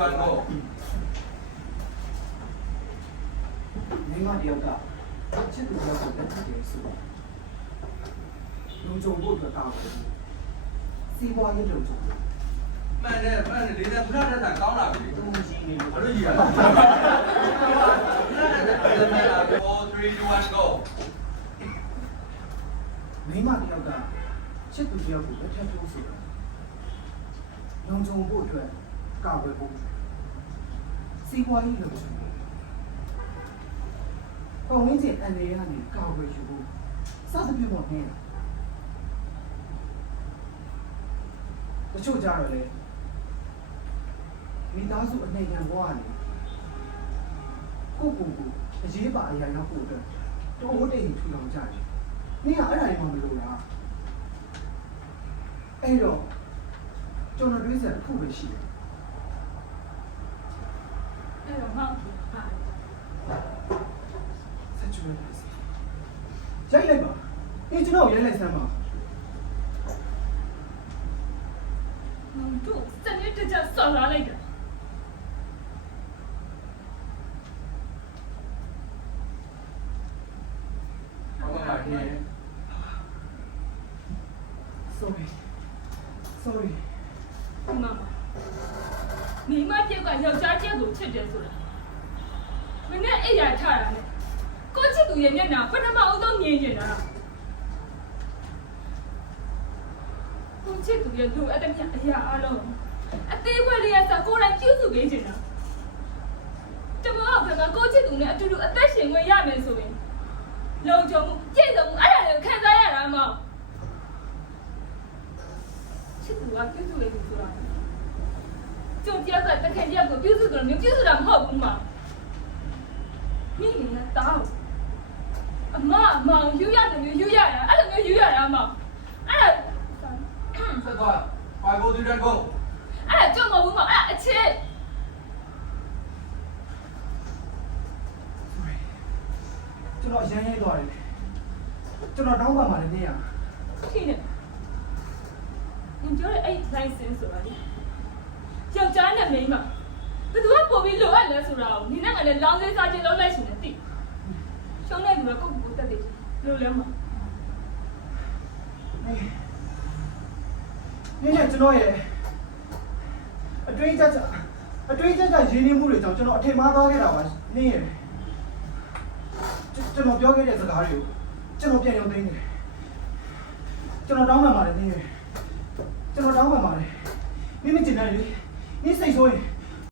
1 go မိမတယောက်ကချစ်သူတယောက်ကိုလက်ထပ်တယ်ဆိုတော့လုံခြုံဖို့အတွက်ကောင်းတယ်စီးပွားရေးလုံခြုံတယ် မှန်တယ်ဒီနေ့ဖျက်တဲ့တာကောင်းလာပြီ သူရှိနေလို့ ဘာလို့ကြီးရလဲ4 3 2 1 go မိမတယောက်ကချစ်သူတယောက်ကိုလက်ထပ်ဖို့ဆိုတော့လုံခြုံဖို့အတွက်ကောင်းတယ်ဖို့စီးပွားရေးလုံခြုံဖို့ပုံရင်းချင်းအနေရနေကောင်းတယ်ယူဖို့စသဖြင့်ပေါ့နဲ့တချို့ကြတော့လေမိသားစုအနေနဲ့ဘဝနေကိုအရေးပါအရာရောက်ဖို့အတွက်တော်ဝတ်တိတ်ထူထောင်ကြတယ်။နင်ကအဲ့ဒါတွေမှမလို့လား။အဲ့တော့ကျွန်တော်တွေးစရာတစ်ခုပဲရှိတယ် အဲ့တော့မောက်ကြည့်ပါ ။ဆက်ကျွေးလိုက်စီ။ရိုက်လိုက်ပါ။ကျွန်တော်ရိုက်လိုက်စမ်းပါ တို့စနေတကြဆော်လာလိုက်တာ ဘာမှမဖြစ် Sorry မမမိမတယောက်ကယောက်ျားတယောက်ကိုချစ်တယ်ဆိုတာမနဲ့အိယာထတာနဲ့ကိုချစ်သူရဲ့မျက်နှာပထမအဆုံးမြင်နေတာကိုချစ်သူရဲ့လူအတ္တမြအရာအလုံးအသေးခွက်လေးကစကိုယ်တိုင်ပြုစုပေးနေတာတဘောကကိုချစ်သူနဲ့အတူတူအသက်ရှင်ခွင့်ရမယ်ဆိုရင်လုံခြုံမှုပြည့်စုံမှုအဲ့ဒါတွေကိုခံစားရတာမဟုတ်ချစ်သူကပြုစုလေးဆိုတာကျုပ်တယောက်ကတခင်တယောက်ကိုပြုစုတယ်မျိုးပြုစုတာမဟုတ်ဘူးမမိမိကတောင်းအမယူရတယ်မျိုးယူရတာအဲ့လိုမျိုးယူရတာမအဲ့ဒါ ဆက်သွား5 go 3 go အဲ့ဒါကြုံမဘူးမအဲ့ဒါအချစ် ကျွန်တော်ရမ်းရဲသွားတယ်ကျွန်တော်တောင်းပန်ပါတယ်နေရ ထိနေညပြောတဲ့အဲ့ license ဆိုတာလေယောက်ျားနဲ့မိန်းမဘယ်သူကပို့ပြီးလိုအပ်လဲဆိုတာကိုနင်နဲ့ကလည်းလောင်းလေးစားချင်းလုံးလိုက်ရှင်နဲ့တိရှုံးတဲ့လူကကိုယ့်ကိုယ်တက်တယ်လို့လဲမ နေနဲ့ကျွန်တော်ရဲ့အတွေးကြရင်းနှီးမှုတွေကြောင့်ကျွန်တော်အထင်မှားသွားခဲ့တာပါနေရဲ့ကျွန်တော်ပြောခဲ့တဲ့စကားတွေကိုကျွန်တော်ပြန်ရုံသိမ်းတယ်ကျွန်တော်တောင်းပန်ပါတယ်နေရဲ့ကျွန်တော်တောင်းပန်ပါတယ်မိမကျင်တယ်လေနေစိတ်ဆိုးရင်